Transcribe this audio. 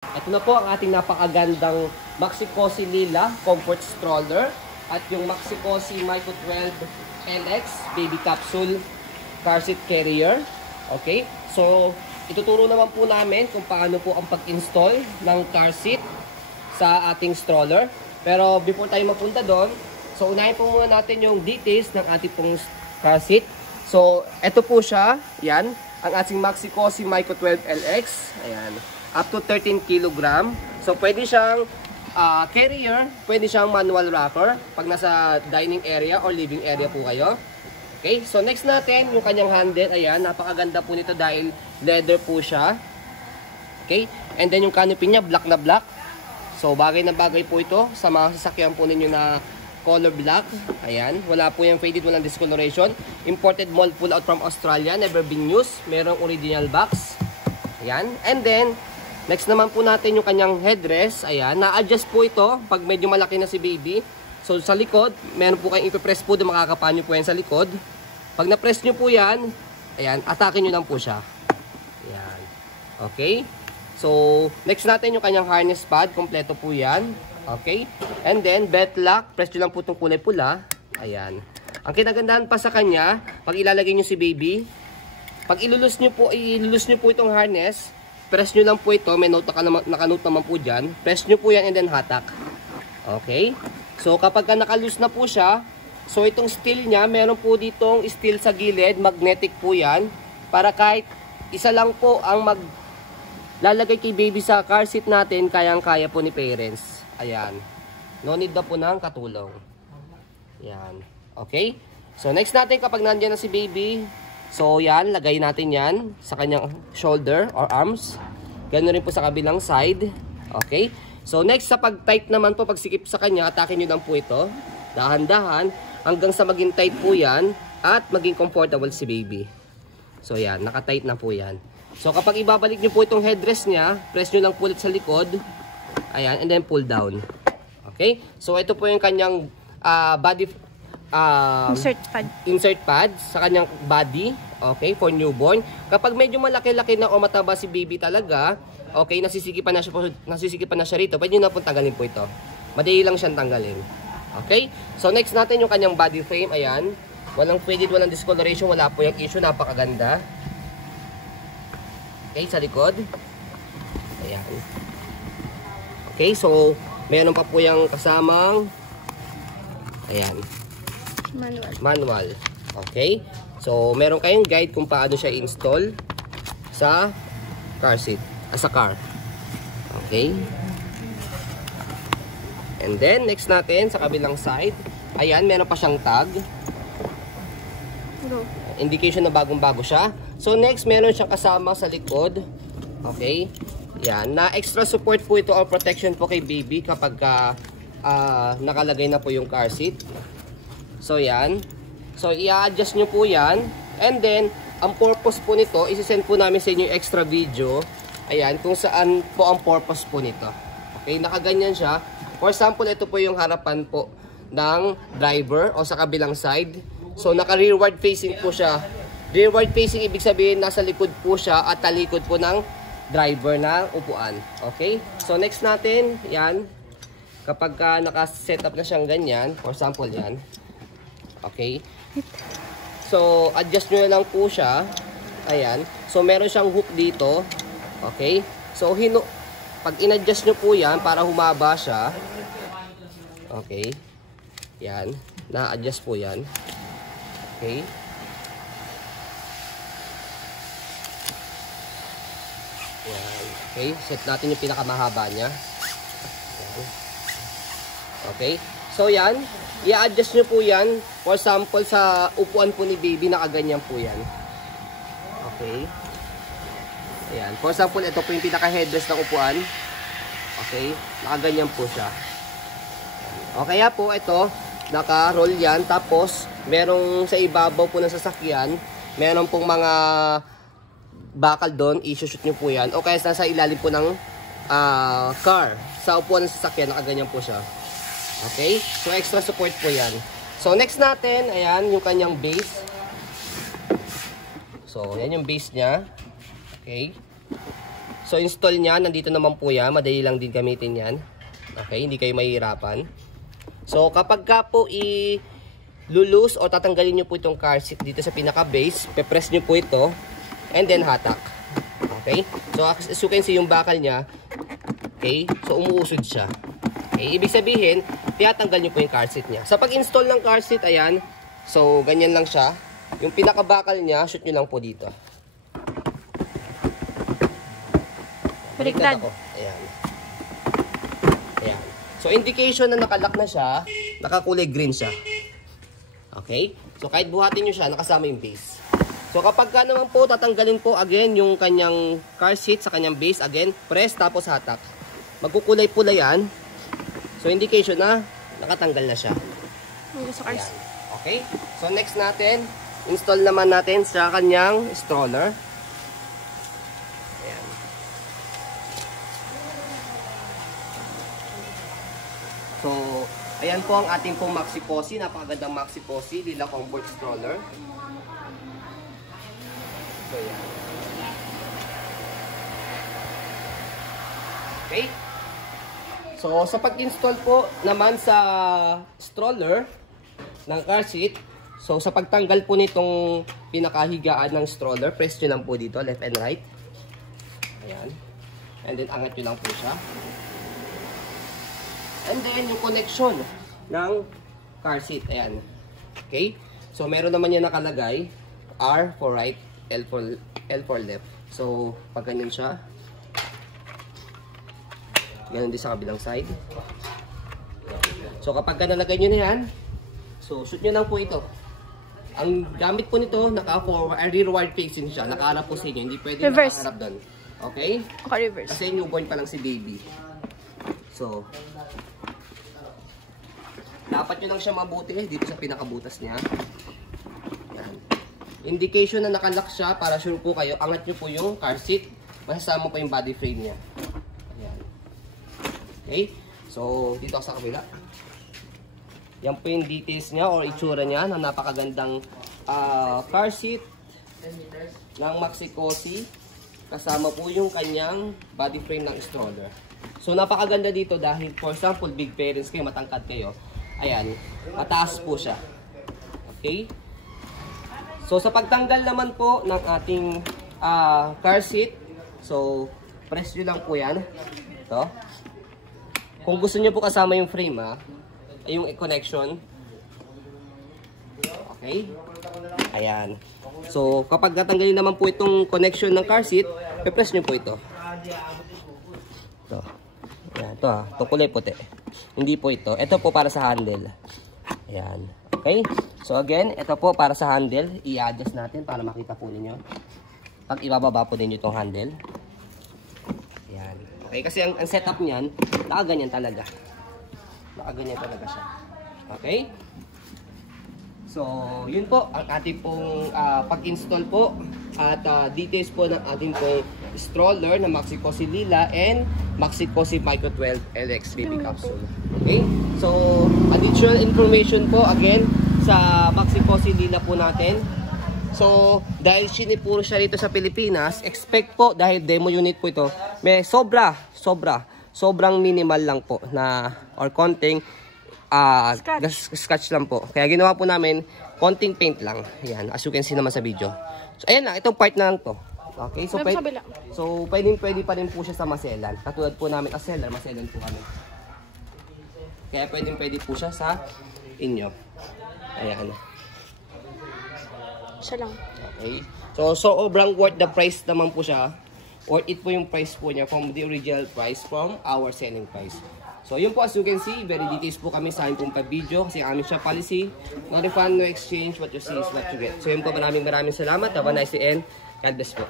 Ito na po ang ating napakagandang Maxi-Cosi Lila Comfort Stroller at yung Maxi-Cosi Myco 12 LX Baby Capsule Car Seat Carrier. Okay, so ituturo naman po namin kung paano po ang pag-install ng car seat sa ating stroller. Pero before tayo mapunta doon, so unahin po muna natin yung details ng ating pong car seat. So ito po siya, yan, ang ating Maxi-Cosi Myco 12 LX. Ayan, up to 13 kg. So pwede siyang carrier, pwede siyang manual rocker pag nasa dining area or living area po kayo. Okay, so next natin yung kanyang handle. Ayan, napakaganda po nito dahil leather po siya. Okay, and then yung canopy niya black na black. So bagay na bagay po ito sa mga sasakyan po ninyo na color black. Ayan, wala po yung faded, walang discoloration. Imported mold pull out from Australia, never been used. Merong original box. Ayan, and then next naman po natin yung kanyang headrest. Ayan, na-adjust po ito pag medyo malaki na si baby. So sa likod, meron po kayong ipipress po, makakapa nyo po yan sa likod. Pag na-press nyo po yan, ayan, atake nyo lang po siya. Ayan, okay. So next natin yung kanyang harness pad, kompleto po yan. Okay, and then belt lock, press nyo lang po itong kulay pula. Ayan, ang kinagandahan pa sa kanya, pag ilalagay nyo si baby, pag ilulus nyo po itong harness, press nyo lang po ito, may note nakanote naman po dyan. Press nyo po yan and then hatak. Okay, so kapag nakalus na po siya, so itong steel niya, meron po ditong steel sa gilid, magnetic po yan, para kahit isa lang po ang maglalagay kay baby sa car seat natin, kayang-kaya po ni parents. Ayan, no need na po ng katulong. Ayan, okay. So next natin, kapag nandiyan na si baby, so yan, lagay natin yan sa kanyang shoulder or arms. Ganoon rin po sa kabilang side. Okay, so next sa pag-tight naman po, pagsikip sa kanya, atakin nyo lang po ito, dahan-dahan, hanggang sa maging tight po yan at maging comfortable si baby. So yan, naka-tight na po yan. So kapag ibabalik nyo po itong headrest nya, press nyo lang po ulit sa likod. Ayan, and then pull down. Okay, so ito po yung kanyang body insert pad sa kanyang body. Okay, for newborn. Kapag medyo malaki-laki na o mataba si baby talaga, okay, nasisikipan na siya rito, pwede nyo na po tanggalin po ito. Madali lang siyang tanggalin. Okay, so next natin yung kanyang body frame. Ayan, walang faded, walang discoloration, wala po yung issue, napakaganda. Okay, sa likod. Ayan. Okay, so meron pa po yung kasamang, ayan, manual. Okay, so meron kayong guide kung paano siya install sa car seat, sa car. Okay, and then next natin sa kabilang side, ayan, meron pa siyang tag, indication na bagong-bago siya. So next, meron siyang kasama sa likod. Okay, yan, na extra support po ito, or protection po kay baby kapag nakalagay na po yung car seat. So yan, so i-adjust nyo po yan, and then ang purpose po nito, isi-send po namin sa inyo yung extra video. Ayan, kung saan po ang purpose po nito. Okay, nakaganyan siya. For example, ito po yung harapan po ng driver o sa kabilang side. So naka-rearward facing po siya. Rearward facing, ibig sabihin nasa likod po siya at talikod po ng driver na upuan. Okay? So next natin, yan. Kapag naka-set up na siyang ganyan, for example yan. Okay? So adjust nyo na lang po siya. Ayan. So meron siyang hook dito. Okay? So pag in-adjust nyo po yan para humaba siya. Okay? Yan. Na-adjust po yan. Okay? Yan. Okay, set natin yung pinakamahaba niya. Yan. Okay, so yan, i-adjust nyo po yan. For example, sa upuan po ni baby, nakaganyan po yan. Okay. Ayan, for example, ito po yung pinaka-headrest ng upuan. Okay, nakaganyan po siya. O kaya po, ito, naka-roll yan. Tapos, merong sa ibabaw po ng sasakyan, meron pong mga bakal doon, i-shoot nyo po yan. O kaya nasa ilalim po ng car, sa upuan ng sasakyan, nakaganyan po siya. Okay, so extra support po yan. So next natin, ayan, yung kanyang base. So yan yung base niya. Okay, So, install niya. Nandito naman po yan. Madali lang din gamitin yan. Okay, hindi kayo mahihirapan. So, kapag ka po i-lulus o tatanggalin nyo po itong car seat dito sa pinaka-base, pe-press nyo po ito, and then hatak. Okay? So, as you can see, yung bakal niya, okay? So, umuusod siya. Okay? Ibig sabihin, tinatanggal nyo po yung car seat niya. Sa pag-install ng car seat, ayan, so, ganyan lang siya. Yung pinaka-bakal niya, shoot nyo lang po dito. Baliktad. Ayan. Ayan. So, indication na nakalock na siya, nakakulay green siya. Okay? So, kahit buhatin nyo siya, nakasama yung base. So, kapag ka naman po, tatanggalin po again yung kanyang car seat sa kanyang base. Again, press tapos hatak. Magkukulay-pula yan. So, indication na nakatanggal na siya. Ayan. Okay? So, next natin, install naman natin sa kanyang stroller. Ayan. So, ayan po ang ating pong Maxi Cosi. Napakagandang Maxi Cosi, Lila Comfort Stroller. So, ayan. Okay. So, sa pag-install po naman sa stroller ng car seat, so sa pagtanggal po nitong pinakahigaan ng stroller, press nyo lang po dito, left and right. Ayan. And then, angat nyo lang po siya. And then, yung connection ng car seat. Ayan. Okay? So, meron naman yan nakalagay. R for right, L for left. So, pag ganyan siya, ganun din sa kabilang side. So, kapag nalagay nyo na yan, so, shoot nyo lang po ito. Ang gamit po nito, naka-forward, rear-wide facing siya. Nakaharap po sa inyo. Hindi pwede nakaharap doon. Okay? Okay, reverse. Kasi newborn pa lang si baby. So, dapat nyo lang siya mabuti dito sa pinakabutas niya. Yan. Indication na nakalock siya para sure po kayo. Angat nyo po yung car seat. Masasama po yung body frame niya. Ayan. Okay? So, dito sa kabila. Yan po yung details niya or itsura niya na napakagandang car seat ng Maxi Cosi. Kasama po yung kanyang body frame ng stroller. So, napakaganda dito dahil, for example, big parents kayo, matangkad kayo. Ayan, mataas po siya. Okay? So, sa pagtanggal naman po ng ating car seat, so, press nyo lang po yan. Ito. Kung gusto nyo po kasama yung frame, yung connection. Okay? Ayan. So, kapag natanggalin naman po itong connection ng car seat, i-press nyo po ito. Ito. Ayan, ito ito kulay puti. Hindi po ito. Ito po para sa handle. Ayan. Okay? So, again, ito po para sa handle. I-adjust natin para makita po ninyo. Pag ibababa po ninyo itong handle. Ayan. Okay? Kasi ang setup niyan, nakaganyan talaga. Nakaganyan talaga siya. Okay? So, yun po ang ating pong pag-install po at details po ng ating pong stroller na Maxi Cosi Lila and Maxi Cosi Micro 12 LX baby capsule. Okay? So, additional information po again sa Maxi Cosi Lila po natin. So, dahil sinipuro siya dito sa Pilipinas, expect po dahil demo unit po ito, may sobrang minimal lang po na or konting scratch lang po. Kaya ginawa po namin konting paint lang. Ayan, as you can see naman sa video. So, ayan lang, itong part na lang to. Okay, so pwede pa rin po siya sa maselan. Katulad po namin as seller, maselan po kami. Kaya pwede po siya sa inyo. Ayan. Siya lang. Okay. So sobrang worth the price naman po siya. Worth it po yung price po niya from the original price from our selling price. So, yun po as you can see, very details po kami sa aming pong pa-video kasi aming siya policy, no refund, no exchange, what you see is what you get. So, yun po maraming salamat. Have a nice day and God bless po.